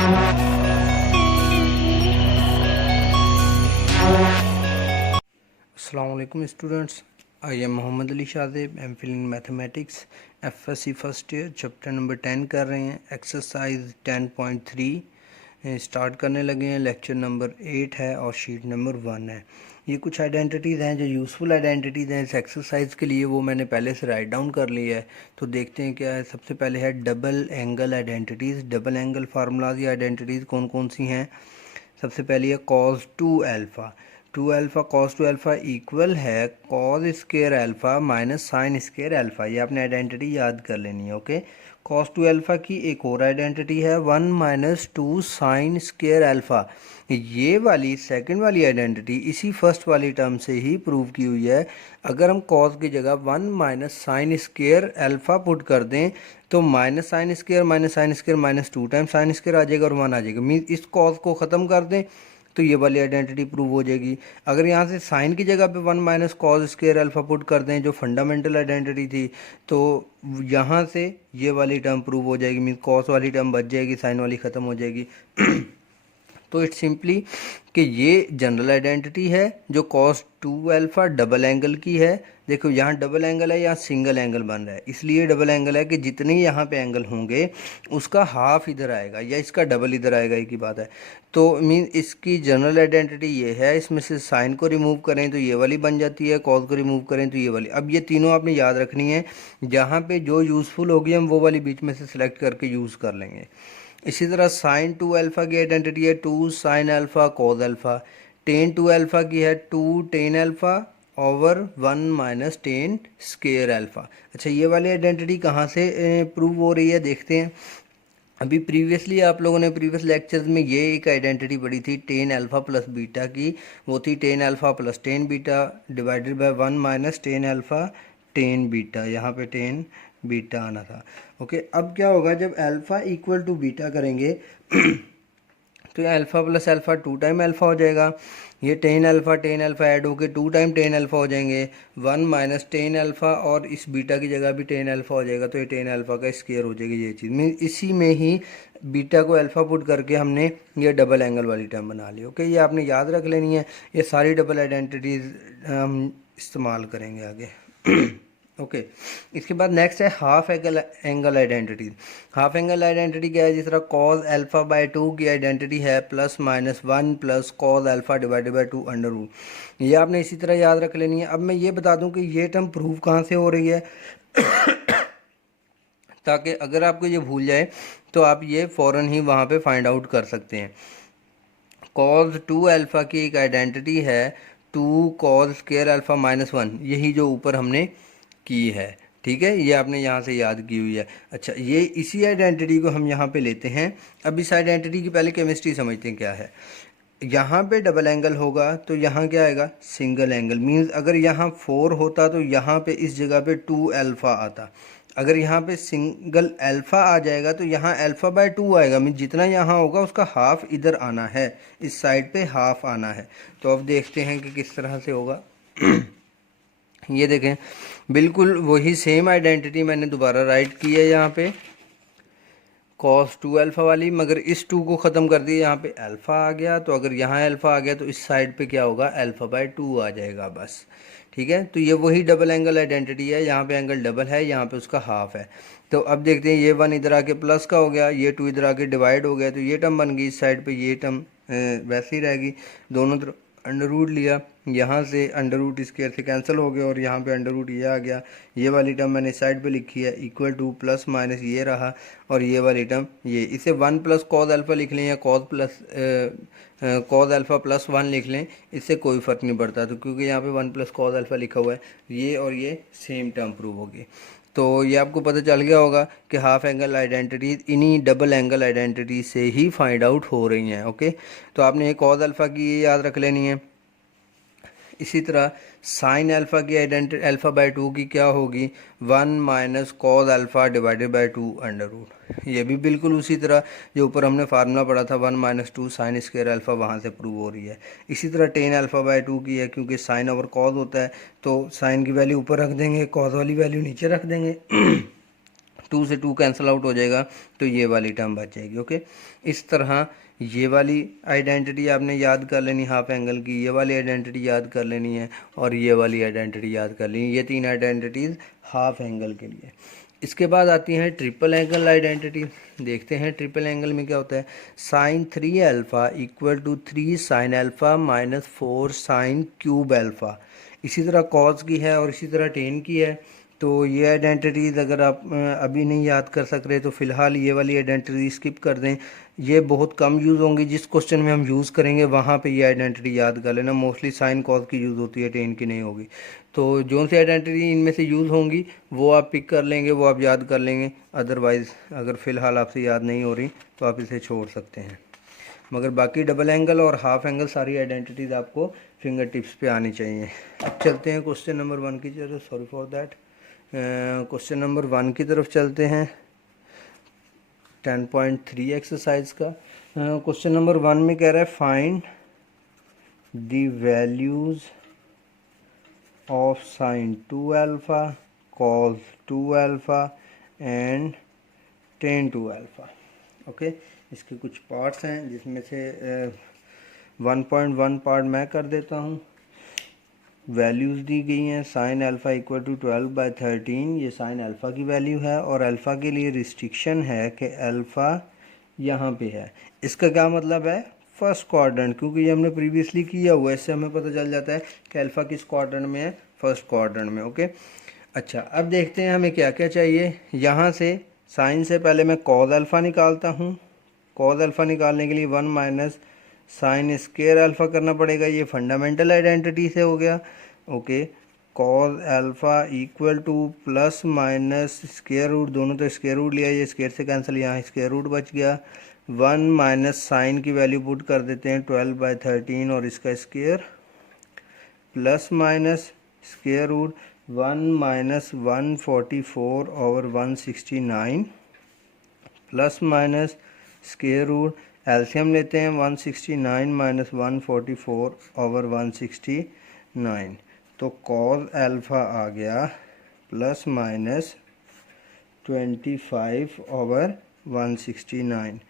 Assalamualaikum students, I am Mohammad Ali Shadeb, M Phil in mathematics, FSC first year, chapter number 10 कर रहे हैं। Exercise 10.3 start करने लगे हैं। लेक्चर नंबर 8 है और शीट नंबर 1 है। ये कुछ आइडेंटिटीज़ हैं जो यूज़फुल आइडेंटिटीज़ हैं इस एक्सरसाइज के लिए, वो मैंने पहले से राइट डाउन कर लिया है। तो देखते हैं क्या है। सबसे पहले है double angle identities. Double angle formulas या आइडेंटिटीज़ कौन कौन सी हैं। सबसे पहली है cos 2 alpha. 2 alpha cos 2 alpha equal है cos square alpha minus sine square alpha. ये आपने आइडेंटिटी याद कर लेनी है। ओके, cos 2 अल्फ़ा की एक और आइडेंटिटी है 1 माइनस 2 साइन स्केयर अल्फ़ा। ये वाली सेकंड वाली आइडेंटिटी इसी फर्स्ट वाली टर्म से ही प्रूव की हुई है। अगर हम cos की जगह 1 minus sine square alpha put कर दें तो minus sine square minus 2 time sine square आ जाएगा और 1 आ जाएगा। मीन इस cos को ख़त्म कर दें तो ये वाली आइडेंटिटी प्रूव हो जाएगी। अगर यहाँ से साइन की जगह पे 1 minus cos square alpha put कर दें जो फंडामेंटल आइडेंटिटी थी, तो यहाँ से ये वाली टर्म प्रूव हो जाएगी। मीन कॉस वाली टर्म बच जाएगी, साइन वाली ख़त्म हो जाएगी। तो इट्स सिंपली कि ये जनरल आइडेंटिटी है जो cos 2 अल्फ़ा डबल एंगल की है। देखो यहाँ डबल एंगल है, यहाँ सिंगल एंगल बन रहा है, इसलिए डबल एंगल है कि जितने यहाँ पे एंगल होंगे उसका हाफ इधर आएगा या इसका डबल इधर आएगा, एक ही बात है। तो मीन इसकी जनरल आइडेंटिटी ये है। इसमें से साइन को रिमूव करें तो ये वाली बन जाती है, कॉस को रिमूव करें तो ये वाली। अब ये तीनों आपने याद रखनी है, जहाँ पे जो यूज़फुल होगी हम वो वाली बीच में से सिलेक्ट करके यूज़ कर लेंगे। इसी तरह साइन 2 अल्फ़ा की आइडेंटिटी है 2 sine alpha cos alpha. Ten 2 alpha की है 2 tan alpha over 1 minus tan square alpha. अच्छा, ये वाली आइडेंटिटी कहाँ से प्रूव हो रही है देखते हैं। अभी प्रीवियसली आप लोगों ने प्रीवियस लेक्चर्स में ये एक आइडेंटिटी पढ़ी थी टेन अल्फ़ा प्लस बीटा की। वो थी tan alpha plus tan beta divided by 1 minus tan alpha tan beta. यहाँ पे टेन बीटा आना था। ओके, अब क्या होगा जब अल्फ़ा इक्वल टू बीटा करेंगे तो ये alpha plus alpha 2 time alpha हो जाएगा। ये टेन अल्फ़ा ऐड होके 2 टाइम टेन अल्फ़ा हो जाएंगे। 1 माइनस टेन अल्फ़ा और इस बीटा की जगह भी टेन अल्फ़ा हो जाएगा, तो ये टेन अल्फ़ा का स्क्वायर हो जाएगी ये चीज़। मीन इसी में ही बीटा को अल्फ़ा पुट करके हमने ये डबल एंगल वाली टर्म बना ली। ओके, ये आपने याद रख लेनी है। ये सारी डबल आइडेंटिटीज़ हम इस्तेमाल करेंगे आगे। ओके, इसके बाद नेक्स्ट है half angle identity. Half angle identity क्या है, जिस तरह कॉस अल्फ़ा बाय 2 की आइडेंटिटी है plus minus 1 plus cos alpha divided by 2 under root. ये आपने इसी तरह याद रख लेनी है। अब मैं ये बता दूं कि ये टर्म प्रूव कहाँ से हो रही है ताकि अगर आपको ये भूल जाए तो आप ये फ़ौरन ही वहाँ पे फाइंड आउट कर सकते हैं। कॉस 2 अल्फ़ा की एक आइडेंटिटी है 2 कॉस स्क्वायर अल्फ़ा माइनस 1, यही जो ऊपर हमने की है। ठीक है, ये आपने यहाँ से याद की हुई है। अच्छा, ये इसी आइडेंटिटी को हम यहाँ पे लेते हैं। अब इस आइडेंटिटी की पहले केमिस्ट्री समझते हैं क्या है। यहाँ पे डबल एंगल होगा तो यहाँ क्या आएगा, सिंगल एंगल। मींस अगर यहाँ 4 होता तो यहाँ पे इस जगह पे 2 अल्फ़ा आता। अगर यहाँ पे सिंगल अल्फ़ा आ जाएगा तो यहाँ अल्फ़ा बाय 2 आएगा। मीन जितना यहाँ होगा उसका हाफ इधर आना है, इस साइड पे हाफ आना है। तो अब देखते हैं कि किस तरह से होगा। ये देखें, बिल्कुल वही सेम आइडेंटिटी मैंने दोबारा राइट की है यहाँ पे cos 2 अल्फ़ा वाली, मगर इस 2 को ख़त्म कर दिया, यहाँ पे अल्फ़ा आ गया। तो अगर यहाँ अल्फ़ा आ गया तो इस साइड पे क्या होगा, अल्फ़ा बाय 2 आ जाएगा बस। ठीक है, तो ये वही डबल एंगल आइडेंटिटी है। यहाँ पे एंगल डबल है, यहाँ पे उसका हाफ है। तो अब देखते हैं, ये 1 इधर आके प्लस का हो गया, ये 2 इधर आके डिवाइड हो गया, तो ये टर्म बन गई। इस साइड पे ये टर्म वैसे ही रहेगी। दोनों तरफ अंडर रूट लिया, यहाँ से अंडर रूट स्क्वायर से कैंसिल हो गया और यहाँ पे अंडर रूट ये आ गया। ये वाली टर्म मैंने साइड पे लिखी है इक्वल टू प्लस माइनस ये रहा और ये वाली टर्म ये। इसे 1 प्लस कॉस अल्फ़ा लिख लें या कॉस अल्फ़ा प्लस 1 लिख लें, इससे कोई फ़र्क नहीं पड़ता। तो क्योंकि यहाँ पे 1 प्लस कॉस अल्फ़ा लिखा हुआ है, ये और ये सेम टर्म प्रूव होगी। तो ये आपको पता चल गया होगा कि हाफ एंगल आइडेंटिटीज़ इन्हीं डबल एंगल आइडेंटिटी से ही फाइंड आउट हो रही हैं। ओके, तो आपने ये कॉस अल्फ़ा की ये याद रख लेनी है। इसी तरह साइन अल्फ़ा की आइडेंटिटी अल्फ़ा बाय 2 की क्या होगी, 1 minus cos alpha divided by 2 under root. ये भी बिल्कुल उसी तरह जो ऊपर हमने फार्मूला पढ़ा था 1 माइनस 2 साइन स्क्वायर अल्फ़ा, वहाँ से प्रूव हो रही है। इसी तरह टेन अल्फ़ा बाय 2 की है, क्योंकि साइन ओवर कॉस होता है तो साइन की वैल्यू ऊपर रख देंगे, कॉस वाली वैल्यू नीचे रख देंगे। 2 से 2 कैंसिल आउट हो जाएगा तो ये वाली टर्म बच जाएगी। ओके, इस तरह ये वाली आइडेंटिटी आपने याद कर लेनी हाफ एंगल की, ये वाली आइडेंटिटी याद कर लेनी है और ये वाली आइडेंटिटी याद कर लेनी। ये 3 आइडेंटिटीज़ हाफ एंगल के लिए। इसके बाद आती हैं ट्रिपल एंगल आइडेंटिटी। देखते हैं ट्रिपल एंगल में क्या होता है। Sine 3 alpha equal to 3 sine alpha minus 4 sine cube alpha. इसी तरह कॉस की है और इसी तरह टेन की है। तो ये आइडेंटिटीज़ अगर आप अभी नहीं याद कर सक रहे तो फ़िलहाल ये वाली आइडेंटिटी स्किप कर दें। ये बहुत कम यूज़ होंगी, जिस क्वेश्चन में हम यूज़ करेंगे वहाँ पे ये आइडेंटिटी याद कर लेना। मोस्टली साइन कॉस की यूज़ होती है, टेन की नहीं होगी। तो जो सी आइडेंटिटी इनमें से यूज़ होंगी वो आप पिक कर लेंगे, वो आप याद कर लेंगे। अदरवाइज़ अगर फ़िलहाल आपसे याद नहीं हो रही तो आप इसे छोड़ सकते हैं, मगर बाकी डबल एंगल और हाफ एंगल सारी आइडेंटिटीज़ आपको फिंगर टिप्स पे आनी चाहिए। अब चलते हैं क्वेश्चन नंबर 1 की तरफ। Sorry for that, question number 1 की तरफ चलते हैं 10.3 एक्सरसाइज का। क्वेश्चन नंबर 1 में कह रहा है find the values of sine 2 alpha, cos 2 alpha and ten 2 alpha. Okay, इसके कुछ पार्ट्स हैं जिसमें से 1.1 पार्ट मैं कर देता हूँ। वैल्यूज़ दी गई हैं। साइन अल्फ़ा इक्वल टू 12/13, ये साइन अल्फ़ा की वैल्यू है और अल्फ़ा के लिए रिस्ट्रिक्शन है कि अल्फ़ा यहाँ पे है। इसका क्या मतलब है, फर्स्ट क्वाड्रेंट, क्योंकि ये हमने प्रीवियसली किया हुआ है, इससे हमें पता चल जाता है कि अल्फ़ा किस क्वाड्रेंट में है, फर्स्ट क्वाड्रेंट में। ओके, अच्छा अब देखते हैं हमें क्या क्या चाहिए। यहाँ से साइन से पहले मैं कॉस अल्फ़ा निकालता हूँ। कॉस अल्फ़ा निकालने के लिए 1 माइनस साइन स्क्वायर अल्फ़ा करना पड़ेगा। ये फंडामेंटल आइडेंटिटी से हो गया। Okay, cos alpha equal to plus minus square root, दोनों तो स्क्वायर रूट लिया, ये स्क्वायर से कैंसिल, यहाँ स्क्वायर रूट बच गया। 1 माइनस साइन की वैल्यू पुट कर देते हैं 12/13 और इसका square, plus minus square root 1 minus 144 over 169 plus minus square root, LCM लेते हैं 169 माइनस 144 ओवर 169, तो कॉस अल्फ़ा आ गया plus minus 25 over 169।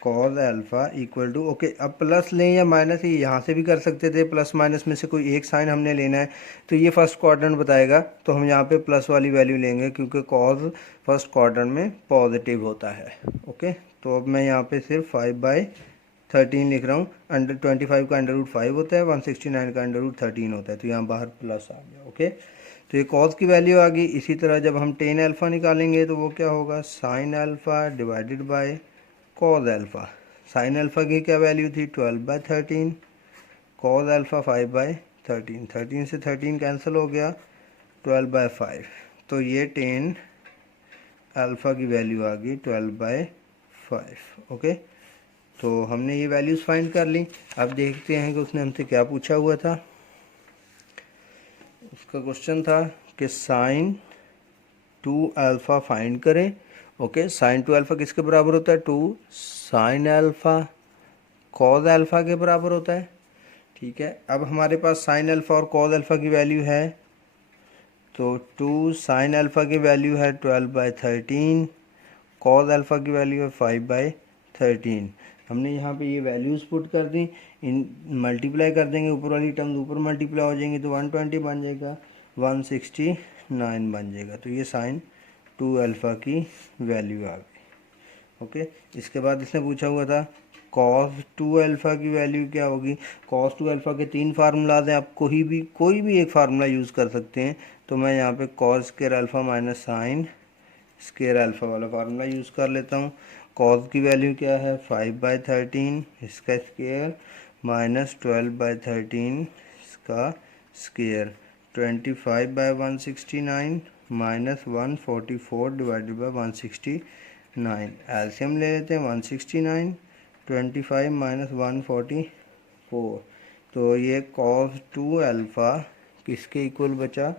Cos alpha equal to, okay अब प्लस लें या माइनस, ये यहाँ से भी कर सकते थे। प्लस माइनस में से कोई एक साइन हमने लेना है, तो ये फर्स्ट क्वाड्रेंट बताएगा, तो हम यहाँ पे प्लस वाली वैल्यू लेंगे क्योंकि कॉस फर्स्ट क्वाड्रेंट में पॉजिटिव होता है। ओके, तो अब मैं यहाँ पे सिर्फ 5/13 लिख रहा हूँ। अंडर 25 का अंडर रूट 5 होता है, 169 का अंडर रूट 13 होता है, तो यहाँ बाहर प्लस आ गया। ओके, तो ये कॉस की वैल्यू आ गई। इसी तरह जब हम टेन अल्फ़ा निकालेंगे तो वो क्या होगा, sign alpha divided by cos alpha. Sign alpha की क्या वैल्यू थी, 12/13, कॉस अल्फ़ा 5/13, 13 से 13 कैंसिल हो गया, 12/5, तो ये टेन अल्फ़ा की वैल्यू आ गई 12/5। ओके, तो हमने ये वैल्यूज़ फाइंड कर ली। अब देखते हैं कि उसने हमसे क्या पूछा हुआ था। उसका क्वेश्चन था कि साइन 2 अल्फ़ा फाइंड करें। ओके, साइन 2 अल्फ़ा किसके बराबर होता है, 2 साइन अल्फ़ा कॉस अल्फ़ा के बराबर होता है। ठीक है, अब हमारे पास साइन अल्फ़ा और कॉस अल्फ़ा की वैल्यू है, तो 2 साइन अल्फ़ा की वैल्यू है 12/13, कॉस अल्फ़ा की वैल्यू है 5/13। हमने यहाँ पे ये वैल्यूज़ पुट कर दी, इन मल्टीप्लाई कर देंगे, ऊपर वाली टर्म्स ऊपर मल्टीप्लाई हो जाएंगी तो 120 बन जाएगा, 169 बन जाएगा। तो ये साइन 2 अल्फ़ा की वैल्यू आ गई। ओके, इसके बाद इसने पूछा हुआ था कॉस 2 अल्फ़ा की वैल्यू क्या होगी। कॉस 2 अल्फ़ा के 3 फार्मूलाज हैं, आप कोई भी एक फार्मूला यूज़ कर सकते हैं। तो मैं यहाँ पे cos square alpha minus sine square alpha वाला फार्मूला यूज़ कर लेता हूँ। कॉस की वैल्यू क्या है, 5/13, इसका स्क्वायर माइनस 12/13 इसका square, 25/169 minus 144 divided by 169। LCM ले लेते हैं 169, 25 माइनस 144, तो ये कॉस 2 अल्फ़ा किसके इक्वल बचा,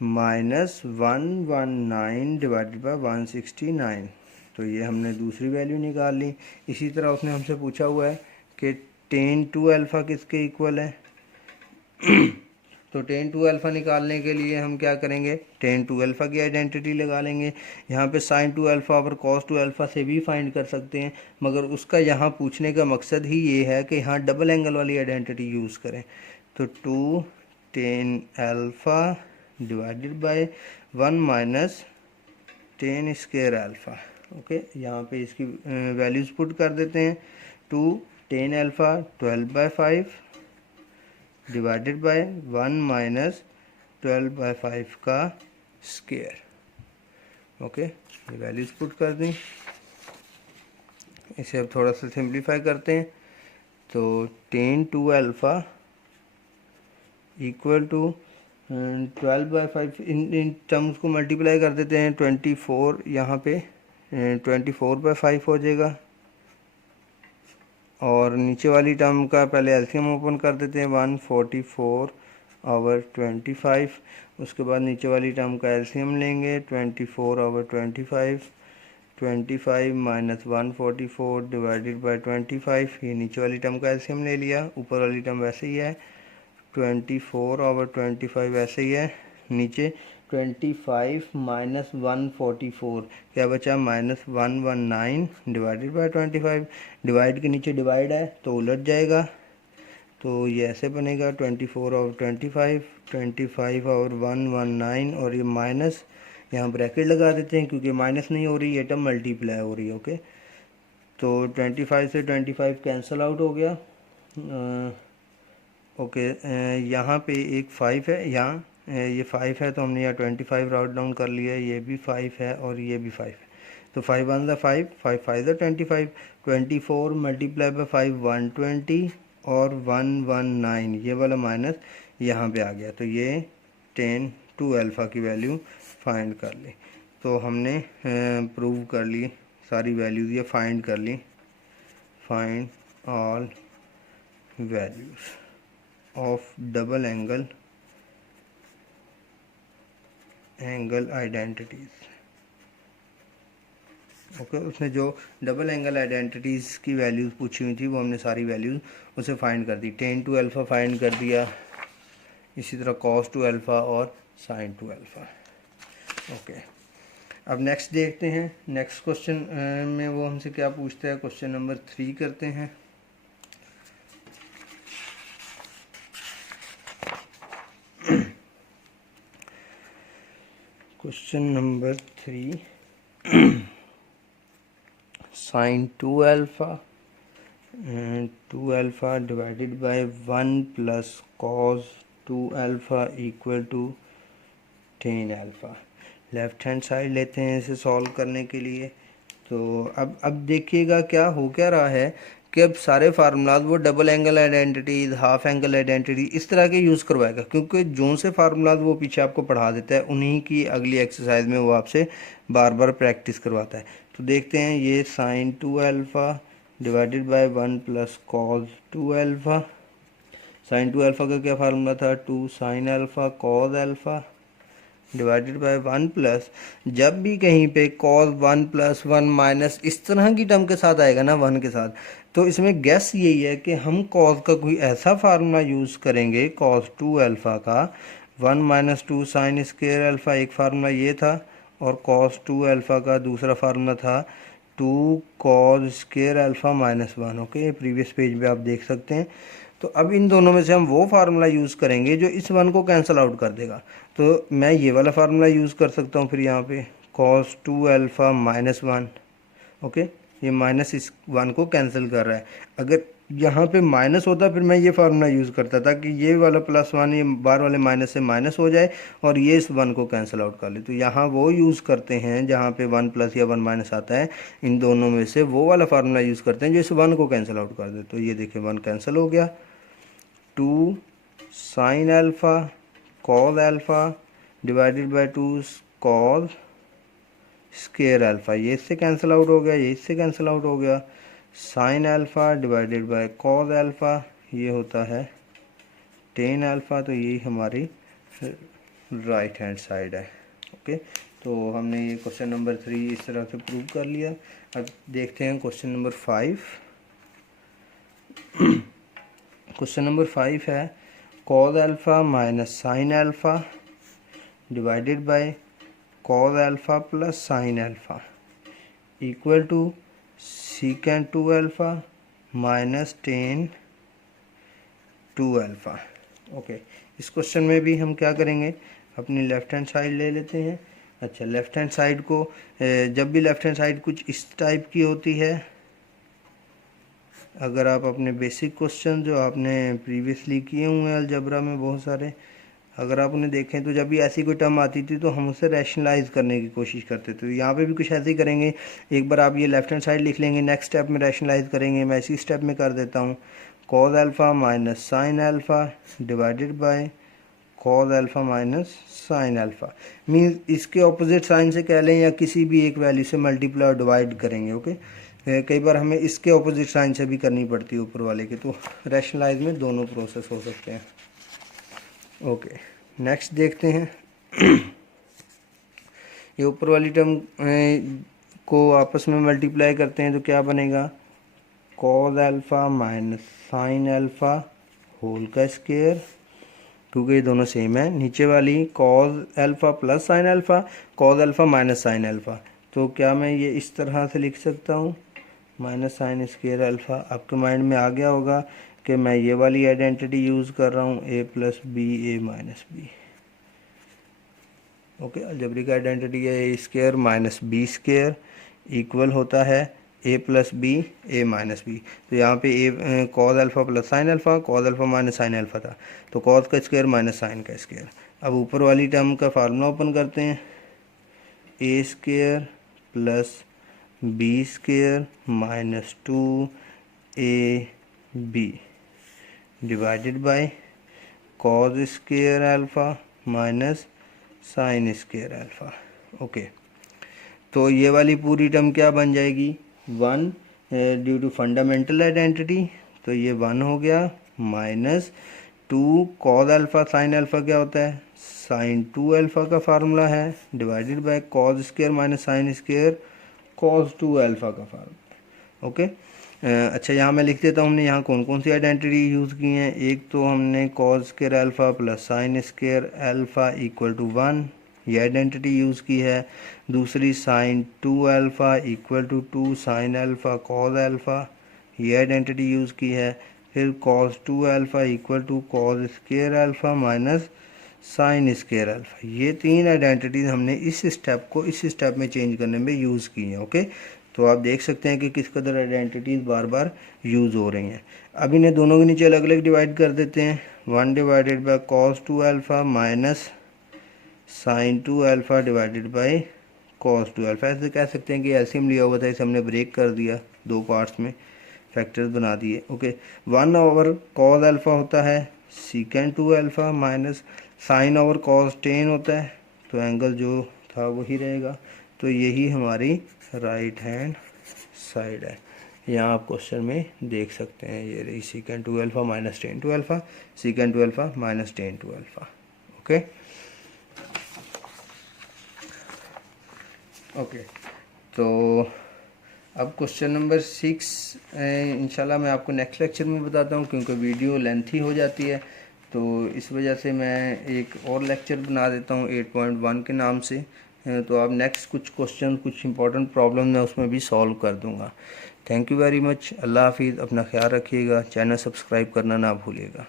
माइनस 119 डिवाइडेड बाई 169। तो ये हमने दूसरी वैल्यू निकाल ली। इसी तरह उसने हमसे पूछा हुआ है कि टेन 2 अल्फ़ा किसके इक्वल है। तो टेन टू अल्फ़ा निकालने के लिए हम क्या करेंगे, टेन टू अल्फ़ा की आइडेंटिटी लगा लेंगे। यहाँ पे साइन टू अल्फ़ा और कॉस टू अल्फ़ा से भी फाइंड कर सकते हैं, मगर उसका यहाँ पूछने का मकसद ही ये है कि यहाँ डबल एंगल वाली आइडेंटिटी यूज़ करें। तो two tan alpha divided by 1 minus tan square alpha. Okay, यहाँ पे इसकी वैल्यूज़ पुट कर देते हैं। Two tan alpha 12/5 divided by 1 minus 12/5 का स्क्वायर। ओके, ये वैल्यूज़ पुट कर दी। इसे अब थोड़ा सा सिंप्लीफाई करते हैं। तो tan two alpha equal to 12/5, इन टर्म्स को मल्टीप्लाई कर देते हैं। 24 यहाँ पे 24/5 हो जाएगा, और नीचे वाली टर्म का पहले एलसीएम ओपन कर देते हैं। 144/25, उसके बाद नीचे वाली टर्म का एलसीएम लेंगे। 24/25, 25 माइनस 144 डिवाइडेड बाय 25, ये नीचे वाली टर्म का एलसीएम ले लिया। ऊपर वाली टर्म वैसे ही है, 24/25 ऐसे ही है। नीचे 25 माइनस 144 क्या बचा, माइनस 119 डिवाइडेड बाय 25। डिवाइड के नीचे डिवाइड है तो उलट जाएगा, तो ये ऐसे बनेगा 24/25, 25 और 119, और ये माइनस यहाँ ब्रैकेट लगा देते हैं क्योंकि माइनस नहीं हो रही, ये टर्म मल्टीप्लाई हो रही है। ओके, तो 25 से 25 कैंसिल आउट हो गया। ओके, यहाँ पे एक 5 है, यहाँ ये 5 है तो हमने यहाँ 25 राउट डाउन कर लिया है। ये भी 5 है और ये भी 5 है, तो 5 1 5, 5 5 25, 24 मल्टीप्लाई बाई 5 120 और 119, ये वाला माइनस यहाँ पे आ गया। तो ये 10 टू अल्फ़ा की वैल्यू फाइंड कर ली। तो हमने प्रूव कर ली सारी वैल्यूज़, ये फाइंड कर ली। Find all values of double angle identities. Okay, उसने जो डबल एंगल आइडेंटिटीज़ की वैल्यूज़ पूछी हुई थी वो हमने सारी वैल्यूज़ उसे फाइंड कर दी। टेन टू अल्फ़ा फाइंड कर दिया, इसी तरह कॉस टू अल्फ़ा और साइन टू अल्फ़ा। ओके, अब नेक्स्ट देखते हैं। नेक्स्ट क्वेश्चन में वो हमसे क्या पूछता है। क्वेश्चन नंबर 3 करते हैं। Question number 3, sine two alpha divided by 1 plus cos two alpha equal to tan alpha. Left hand side लेते हैं इसे सॉल्व करने के लिए। तो अब देखिएगा क्या हो क्या रहा है कि अब सारे फार्मूलाज वो double angle identities, half angle identity इस तरह के यूज़ करवाएगा, क्योंकि जो से फार्मूलाज वो पीछे आपको पढ़ा देता है उन्हीं की अगली एक्सरसाइज में वो आपसे बार बार प्रैक्टिस करवाता है। तो देखते हैं, ये sign two alpha divided by 1 plus cos two alpha. Sign two alpha का क्या फार्मूला था, 2 sine alpha cos alpha divided by 1 plus, जब भी कहीं पे कॉस 1 प्लस 1 माइनस इस तरह की टर्म के साथ आएगा ना 1 के साथ, तो इसमें गेस यही है कि हम कॉस का कोई ऐसा फार्मूला यूज़ करेंगे कॉस टू अल्फ़ा का। 1 माइनस 2 साइन स्क्वायर अल्फ़ा एक फार्मूला ये था, और कॉस टू अल्फ़ा का दूसरा फार्मूला था 2 cos square alpha minus 1। Okay, previous page पे आप देख सकते हैं। तो अब इन दोनों में से हम वो फार्मूला यूज़ करेंगे जो इस 1 को कैंसिल आउट कर देगा। तो मैं ये वाला फार्मूला यूज़ कर सकता हूँ फिर यहाँ पे cos two alpha minus 1। Okay, ये माइनस इस 1 को कैंसिल कर रहा है। अगर यहाँ पे माइनस होता फिर मैं ये फार्मूला यूज़ करता था कि ये वाला +1 ये बाहर वाले माइनस से माइनस हो जाए और ये इस 1 को कैंसिल आउट कर ले। तो यहाँ वो यूज़ करते हैं जहाँ पे 1 प्लस या 1 माइनस आता है, इन दोनों में से वो वाला फार्मूला यूज़ करते हैं जो इस 1 को कैंसिल आउट कर दे। तो ये देखिए 1 कैंसिल हो गया। 2 sine alpha cos alpha divided by 2 cos square alpha, ये इससे कैंसिल आउट हो गया, ये इससे कैंसिल आउट हो गया। Sign alpha divided by cos alpha, ये होता है टेन अल्फ़ा। तो यही हमारी राइट हैंड साइड है। ओके, तो हमने ये क्वेश्चन नंबर 3 इस तरह से प्रूव कर लिया। अब देखते हैं क्वेश्चन नंबर 5। क्वेश्चन नंबर 5 है, cos alpha minus sine alpha divided by cos alpha plus sine alpha equal to secant 2 alpha minus tan 2 alpha. Okay, इस क्वेश्चन में भी हम क्या करेंगे, अपनी लेफ़्ट हैंड साइड ले लेते हैं। अच्छा, लेफ़्ट हैंड साइड को जब भी लेफ़्ट हैंड साइड कुछ इस टाइप की होती है, अगर आप अपने बेसिक क्वेश्चन जो आपने प्रीवियसली किए हुए हैं अलजबरा में बहुत सारे, अगर आप उन्हें देखें तो जब भी ऐसी कोई टर्म आती थी तो हम उसे रैशनलाइज करने की कोशिश करते थे। तो यहाँ पे भी कुछ ऐसे ही करेंगे। एक बार आप ये लेफ्ट हैंड साइड लिख लेंगे, नेक्स्ट स्टेप में रैशनलाइज करेंगे। मैं इसी स्टेप में कर देता हूँ, cause alpha minus sine alpha divided by cos alpha minus sine alpha. Means इसके ऑपोजिट साइन से कह लें या किसी भी एक वैल्यू से मल्टीप्लाई और डिवाइड करेंगे। ओके, कई बार हमें इसके ऑपोजिट साइन से भी करनी पड़ती है ऊपर वाले के, तो रैशनलाइज में दोनों प्रोसेस हो सकते हैं। ओके, नेक्स्ट देखते हैं। ये ऊपर वाली टर्म को आपस में मल्टीप्लाई करते हैं तो क्या बनेगा, cos alpha minus sine alpha whole का स्क्वायर, क्योंकि ये दोनों सेम है। नीचे वाली cos alpha plus sine alpha, cos alpha minus sine alpha, तो क्या मैं ये इस तरह से लिख सकता हूँ, माइनस साइन स्क्वायर अल्फ़ा। आपके माइंड में आ गया होगा कि मैं ये वाली आइडेंटिटी यूज़ कर रहा हूँ, A plus B A minus B. Okay, algebraic identity है A square minus B square equal होता है A plus B A minus B. तो यहाँ पे A cos alpha plus sine alpha, cos alpha minus sine alpha था, तो cos का square minus sine का स्क्वायर। अब ऊपर वाली टर्म का फार्मूला ओपन करते हैं, A square plus B square minus 2ab divided by cause square alpha minus sine square alpha. Okay, तो ये वाली पूरी टर्म क्या बन जाएगी, 1 ड्यू टू फंडामेंटल आइडेंटिटी, तो ये 1 हो गया, minus 2 cos alpha sine alpha क्या होता है, साइन 2 अल्फ़ा का फार्मूला है, divided by cause square minus sine square cause 2 alpha का फार्मूला। ओके, अच्छा यहाँ मैं लिख देता हूँ हमने यहाँ कौन कौन सी आइडेंटिटी यूज़ की हैं। एक तो हमने cos square alpha plus sine square alpha equal to 1, ये आइडेंटिटी यूज़ की है। दूसरी sine 2 alpha equal to 2 sine alpha cos alpha, ये आइडेंटिटी यूज़ की है। फिर cos 2 alpha equal to cos square alpha minus sine square alpha, ये 3 identities हमने इस स्टेप को इस स्टेप में चेंज करने में यूज़ की हैं। ओके, तो आप देख सकते हैं कि किस कदर आइडेंटिटीज़ बार बार यूज़ हो रही हैं। अब इन्हें दोनों के नीचे अलग अलग डिवाइड कर देते हैं, 1 divided by cos 2 alpha minus sine 2 alpha divided by cos 2 alpha. ऐसे कह सकते हैं कि एलसीएम लिया हुआ था, इसे हमने ब्रेक कर दिया, दो पार्ट्स में फैक्टर्स बना दिए। ओके, 1 ओवर कॉस अल्फ़ा होता है secant 2 alpha minus sine over cos 10 होता है, तो एंगल जो था वही रहेगा। तो यही हमारी राइट हैंड साइड है। यहाँ आप क्वेश्चन में देख सकते हैं, ये रही secant 2 alpha minus tan 2 alpha, secant 2 alpha minus tan 2 alpha. Okay okay, तो अब क्वेश्चन नंबर 6 इंशाल्लाह मैं आपको नेक्स्ट लेक्चर में बताता हूँ, क्योंकि वीडियो लेंथी हो जाती है, तो इस वजह से मैं एक और लेक्चर बना देता हूँ 8.1 के नाम से। तो आप नेक्स्ट कुछ क्वेश्चन, कुछ इंपॉर्टेंट प्रॉब्लम मैं उसमें भी सॉल्व कर दूँगा। Thank you very much. अल्लाह हाफिज़, अपना ख्याल रखिएगा, चैनल सब्सक्राइब करना ना भूलिएगा।